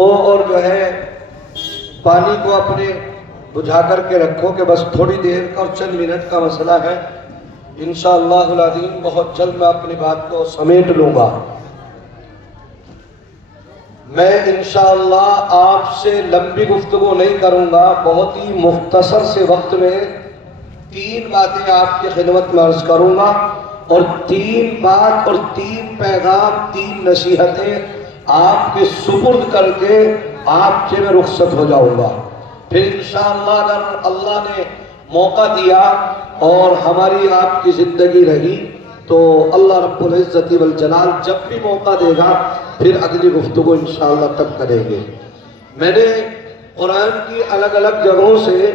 کو اور جو ہے پانی کو اپنے بجھا کر کے رکھو کہ بس تھوڑی دیر کا اور چند منٹ کا مسئلہ ہے، انشاءاللہ العظیم بہت جلد میں اپنی بات کو سمیٹ لوں گا۔ میں انشاءاللہ آپ سے لمبی گفتگو نہیں کروں گا، بہت ہی مختصر سے وقت میں 3 باتیں آپ کی خدمت میں عرض کروں گا، اور 3 بات اور 3 پیغام 3 نصیحتیں آپ کے سپرد کر کے آپ سے میں رخصت ہو جاؤں گا۔ پھر انشاءاللہ اگر اللہ نے موقع دیا اور ہماری آپ کی زندگی رہی تو اللہ رب العزت والجلال جب بھی موقع دے گا پھر اگلی گفتگو انشاءاللہ تب کریں گے۔ میں نے قرآن کی الگ الگ جگہوں سے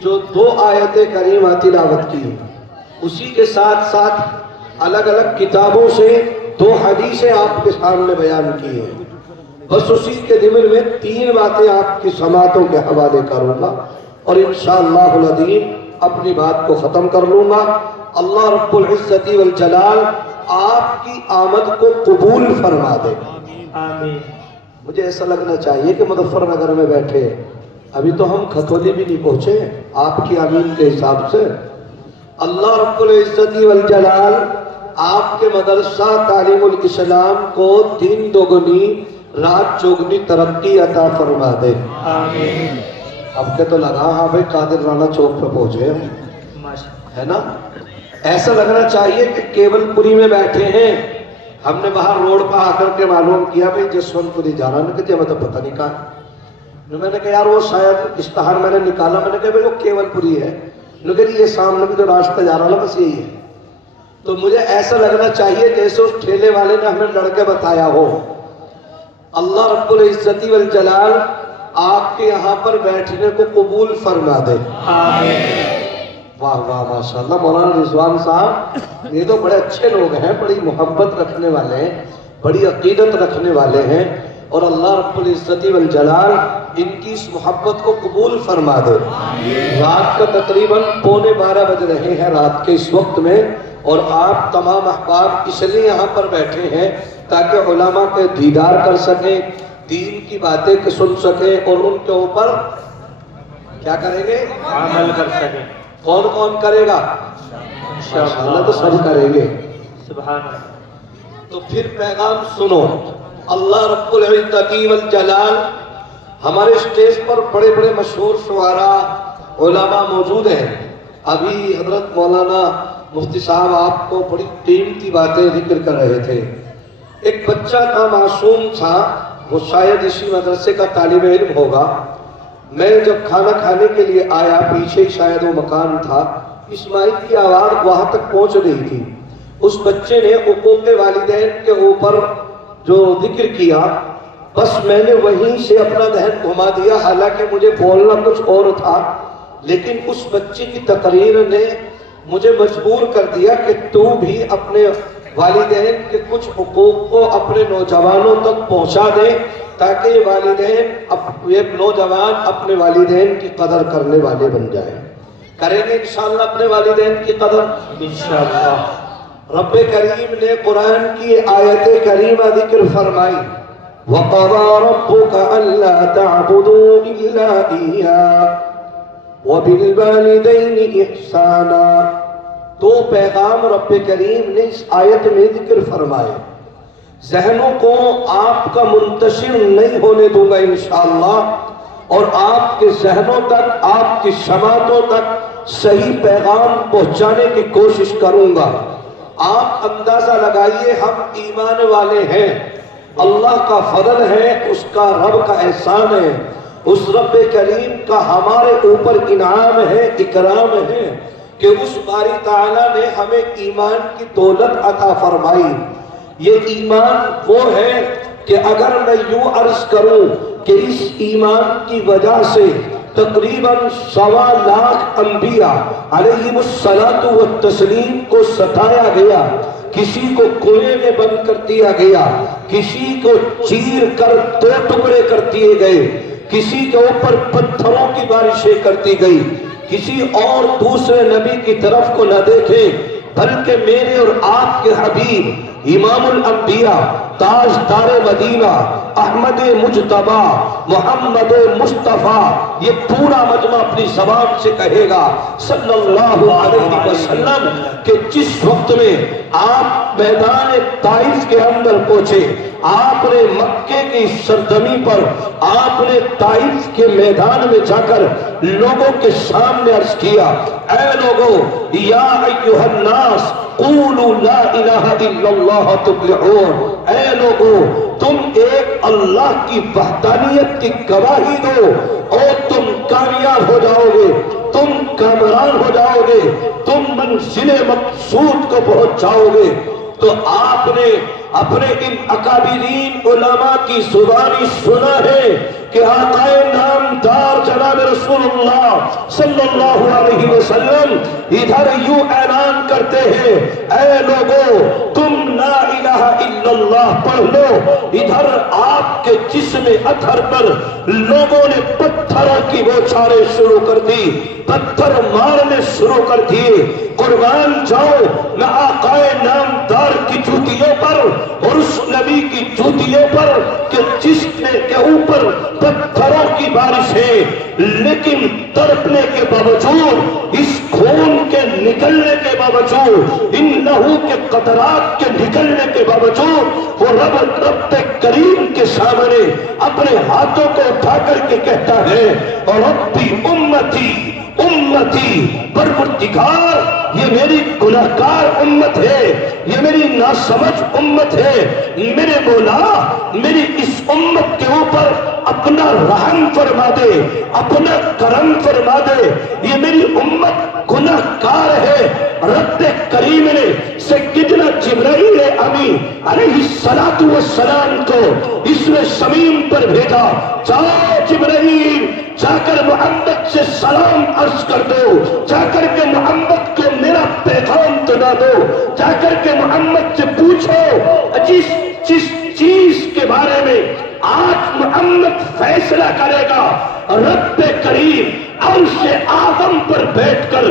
جو 2 آیتیں کریمہ تلاوت کی، اسی کے ساتھ ساتھ الگ الگ کتابوں سے 2 حدیثیں آپ کے سامنے بیان کی ہیں۔ بس اسی کے ضمن میں 3 باتیں آپ کی سماعتوں کے حوالے کروں گا اور انشاءاللہ العظیم اپنی بات کو ختم کر لوں گا۔ اللہ رب العزت والجلال آپ کی آمد کو قبول فرما دے۔ آمین۔ مجھے ایسا لگنا چاہیے کہ مظفر نگر میں بیٹھے، ابھی تو ہم کھتولی بھی نہیں پہنچے آپ کی آمین کے حساب سے۔ اللہ رب العزت والجلال آپ کے مدرسہ تعلیم الاسلام کو دن دوگنی رات چوگنی ترقی عطا فرما دے۔ آمین۔ اب کے تو لگا ہاں بھائی قادر رانا چوک پہ پہنچے ہم، ہے نا؟ ایسا لگنا چاہیے کہ کیبل پوری میں بیٹھے ہیں۔ ہم نے باہر روڈ پہ آ کر کے معلوم کیا بھائی جسونت پوری جانا، میں کہتے ہیں میں تو پتہ نہیں کہا۔ میں نے کہا یار وہ شاید اشتہار میں نے نکالا، میں نے کہا بھائی وہ کیبل پوری ہے، میں نے کہا یہ سامنے بھی جو راستہ جا رہا بس یہی ہے۔ تو مجھے ایسا لگنا چاہیے جیسے اس ٹھیلے والے نے ہمیں لڑ کے بتایا ہو۔ اللہ رب العزت والجلال آپ کے یہاں پر بیٹھنے کو قبول فرما دے۔ آمین۔ واہ واہ ماشاءاللہ مولانا رضوان صاحب، یہ تو بڑے اچھے لوگ ہیں، بڑی محبت رکھنے والے ہیں، بڑی عقیدت رکھنے والے ہیں، اور اللہ رب العزت والجلال ان کی اس محبت کو قبول فرما دے۔ رات کا تقریباً 11:15 بج رہے ہیں رات کے اس وقت میں، اور آپ تمام احباب اس لیے یہاں پر بیٹھے ہیں تاکہ علماء کے دیدار کر سکیں، دین کی باتیں سن سکیں، اور ان کے اوپر کیا کریں گے؟ عمل کر سکیں۔ کون کون کرے گا؟ انشاءاللہ تو سب کریں گے۔ سبحان اللہ۔ تو پھر پیغام سنو۔ اللہ رب العزت والجلال، ہمارے اسٹیج پر بڑے بڑے مشہور شعراء علماء موجود ہیں۔ ابھی حضرت مولانا مفتی صاحب آپ کو بڑی قیمتی باتیں ذکر کر رہے تھے۔ ایک بچہ تھا، معصوم تھا، وہ شاید اسی مدرسے کا طالب علم ہوگا۔ میں جب کھانا کھانے کے لیے آیا، پیچھے ہی شاید وہ مکان تھا، اسماعیل کی آواز وہاں تک پہنچ رہی تھی۔ اس بچے نے حقوق والدین کے اوپر جو ذکر کیا، بس میں نے وہیں سے اپنا ذہن گھما دیا، حالانکہ مجھے بولنا کچھ اور تھا، لیکن اس بچے کی تقریر نے مجھے مجبور کر دیا کہ تو بھی اپنے والدین کے کچھ حقوق کو اپنے نوجوانوں تک پہنچا دے، تاکہ یہ والدین، یہ نوجوان اپنے والدین کی قدر کرنے والے بن جائیں۔ کریں گے انشاءاللہ اپنے والدین کی قدر انشاءاللہ۔ رب کریم نے قرآن کی آیت کریمہ ذکر فرمائی، وَقَضَى رَبُّكَ أَلَّا تَعْبُدُوا إِلَّا إِيَّاهُ وَبِالْوَالِدَيْنِ إِحْسَانًا۔ 2 پیغام رب کریم نے اس آیت میں ذکر فرمائے۔ ذہنوں کو آپ کا منتشر نہیں ہونے دوں گا انشاءاللہ، اور آپ کے ذہنوں تک، آپ کی سماعتوں تک صحیح پیغام پہنچانے کی کوشش کروں گا۔ آپ اندازہ لگائیے، ہم ایمان والے ہیں، اللہ کا فضل ہے، اس کا رب کا احسان ہے، اس رب کریم کا ہمارے اوپر انعام ہے، اکرام ہے کہ اس باری تعالیٰ نے ہمیں ایمان کی دولت عطا فرمائی۔ یہ ایمان وہ ہے کہ اگر میں یوں عرض کروں کہ اس ایمان کی وجہ سے تقریباً 1.25 لاکھ انبیاء علیہم الصلاۃ والتسلیم کو ستایا گیا، کسی کو کنویں میں بند کر دیا گیا، کسی کو چیر کر 2 ٹکڑے کر دیے گئے، کسی کے اوپر پتھروں کی بارشیں کر دی گئی، کسی اور دوسرے نبی کی طرف کو نہ دیکھیں بلکہ میرے اور آپ کے حبیب امام الانبیاء، تاجدار مدینہ، احمد مجتبی، محمد مصطفیٰ، یہ پورا مجمع اپنی زبان سے کہے گا صلی اللہ علیہ وسلم کہ جس وقت میں آپ میدان طائف کے اندر پہنچے، آپ نے مکے کی سرزمین پر، آپ نے طائف کے میدان میں جا کر لوگوں کے سامنے عرض کیا، اے لوگوں، یا ایھا الناس قولوا لا الہ الا اللہ تفلحون، اے لوگوں تم ایک اللہ کی وحدانیت کی گواہی دو اور تم کامیاب ہو جاؤ گے، تم کامران ہو جاؤ گے، تم منزل مقصود کو پہنچ جاؤ گے۔ تو آپ نے اپنے ان اکابرین علماء کی زبانی سنا ہے کہ آقا نامدار جناب رسول اللہ صلی اللہ علیہ وسلم ادھر یوں اعلان کرتے ہیں، اے لوگوں تم لا الہ الا اللہ پڑھ لو، ادھر آپ کے جسم اطہر پر لوگوں نے پتھروں کی بوچھاریں شروع کر دی، پتھر مارنے شروع کر دیے۔ قربان جاؤ میں آقا نامدار کی جوتیوں پر اور اس نبی کی جوتیوں پر کہ جس کے اوپر پتھروں کی بارش ہے، لیکن تڑپنے کے باوجود، اس خون کے نکلنے کے باوجود، ان لہو کے قطرات کے نکلنے کے باوجود وہ رب کریم کے سامنے اپنے ہاتھوں کو اٹھا کر کے کہتا ہے، ربی امتی امتی، پروردگار یہ میری گناہگار امت ہے، یہ میری ناسمجھ امت ہے، میرے مولا میری اس امت کے اوپر اپنا رحم فرما دے، اپنا کرم فرما دے، یہ میری امت گناہگار ہے۔ رب کریم نے سیدنا جبرائیل امین علیہ السلام کو اس میں زمین پر بھیجا، جاؤ جبرائیل جا کر محمد سے سلام عرض کر دو، جا کر کے محمد کو میرا پیغام سنا دو، جا کر کے محمد سے پوچھو جس چیز کے بارے میں آج محمد فیصلہ کرے گا، رب کریم عرش اعظم پر بیٹھ کر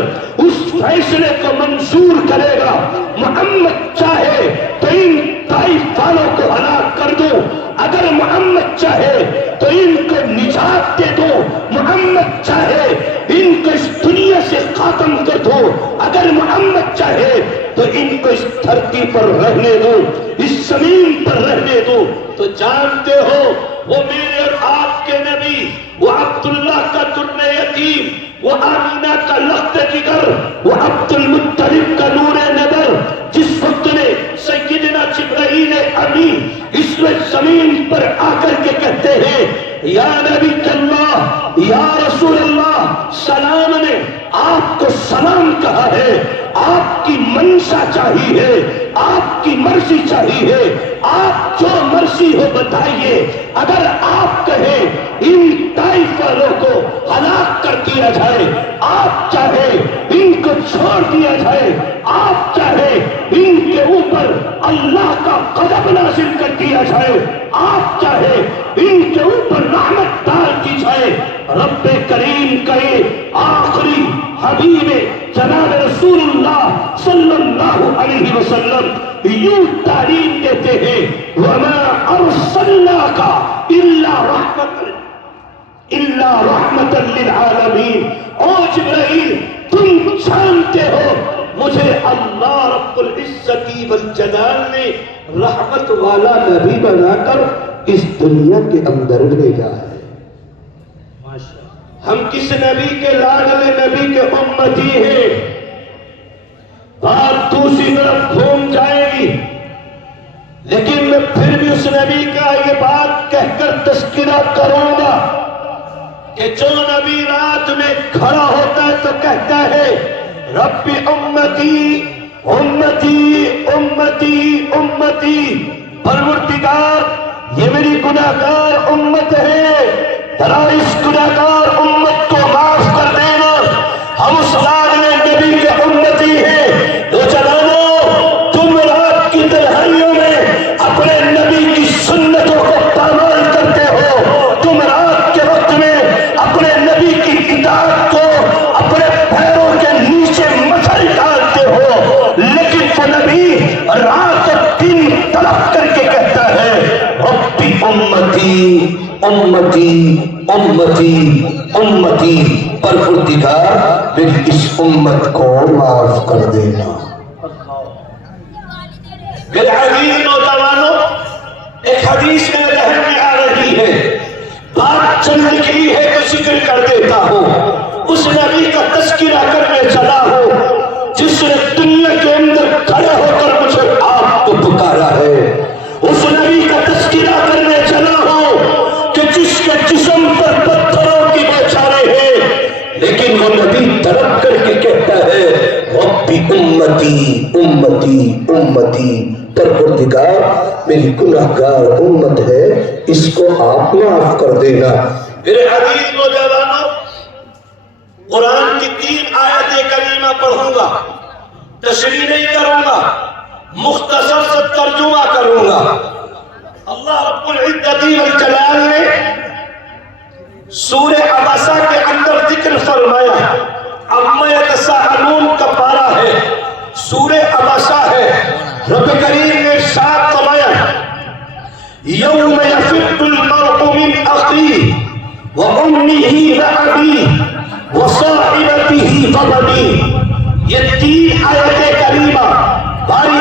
اس فیصلے کو منظور کرے گا۔ محمد چاہے تو ان طائف والوں کو ہلاک کر دو، اگر محمد چاہے تو ان کو نجات دے دو، محمد چاہے ان کو اس دنیا سے ختم کر دو، اگر محمد چاہے تو ان کو اس دھرتی پر رہنے دو، اس زمین پر رہنے دو۔ تو جانتے ہو وہ میرے اور آپ کے نبی، وہ عبداللہ کا درن یتیم، وہ آمینہ کا لخت جگر، وہ عبد المطلب کا نور نظر، جس وقت نے سیدنا جبرائیل امین اس میں زمین پر آ کر کے کہتے ہیں، یا نبی اللہ، یا رسول اللہ، سلام نے آپ کو سلام کہا ہے، آپ کی منشا چاہیے، آپ کی مرضی چاہیے، آپ جو مرضی ہو بتائیے، اگر آپ کہیں ان طائف والوں کو ہلاک کر دیا جائے، آپ چاہے ان کو چھوڑ دیا جائے، آپ چاہے ان کے اوپر اللہ کا غضب نازل کر دیا جائے، آپ چاہے ان کے اوپر رحمت ڈال دی جائے، رب کریم کا یہ آخری حبیب جناب رسول اللہ صلی اللہ علیہ وسلم یوں تعلیم دیتے ہیں، وَمَا أَرْسَلْنَاكَ إِلَّا رَحْمَةً لِلْعَالَمِينَ۔ او جبرائیل تم جانتے ہو مجھے اللہ رب العزت والجلال نے رحمت والا نبی بنا کر اس دنیا کے اندر بھیجا ہے۔ ہم کس نبی کے لاڈلے نبی کے امتی ہیں؟ بات دوسری طرف گھوم جائے گی، لیکن میں پھر بھی اس نبی کا یہ بات کہہ کر تذکرہ کروں گا کہ جو نبی رات میں کھڑا ہوتا ہے تو کہتا ہے، رب امتی امتی امتی امتی، پروردگار یہ میری گناہگار امت ہے، ذرا اس گناہگار امت کو معاف کر دینا۔ ہم اس لاڈلے نبی کے امتی ہیں۔ نوجوانوں تم رات کی تنہائیوں میں اپنے نبی کی سنتوں کو پامال کرتے ہو، تم رات کے وقت میں اپنے نبی کی اطاعت کو اپنے پیروں کے نیچے مچھر ڈالتے ہو، لیکن وہ نبی رات اور دن امتی امتی امتی، پروردگار میری اس امت کو معاف کر دینا۔ میرے عزیز نوجوانوں، ایک حدیث میں ذہن میں آ رہی ہے، بات چل نکلی ہے تو ذکر کر دیتا ہوں۔ اس نبی کا تذکرہ کرنے چلا ہوں جس نے دنیا کے اندر کھڑے ہو کر مجھے آپ کو پکارا ہے۔ اس نبی کا تذکرہ کرنے چلا ہوں کہ جس کے جسم پر پتھروں کی بوچھاریں ہیں، لیکن وہ نبی تڑپ کر کے کہتا ہے ربی امتی امتی امتی، پروردگار میری گناہگار امت ہے، اس کو آپ معاف کر دینا۔ میرے عزیز نوجوانوں، قرآن کی 3 آیت کریمہ پڑھوں گا، تشریح نہیں کروں گا، مختصر سے ترجمہ کروں گا۔ اللہ رب العزت والجلال نے سورہ عبسہ کے اندر ذکر فرمایا، عما یتساءلون کا پارہ ہے، سورہ عبسہ ہے۔ رب کریم نے ارشاد فرمایا یوم یفر المرء من اخیہ وامہ وابیہ وصاحبتہ وبنیہ۔ یہ 3 آیت کریمہ باری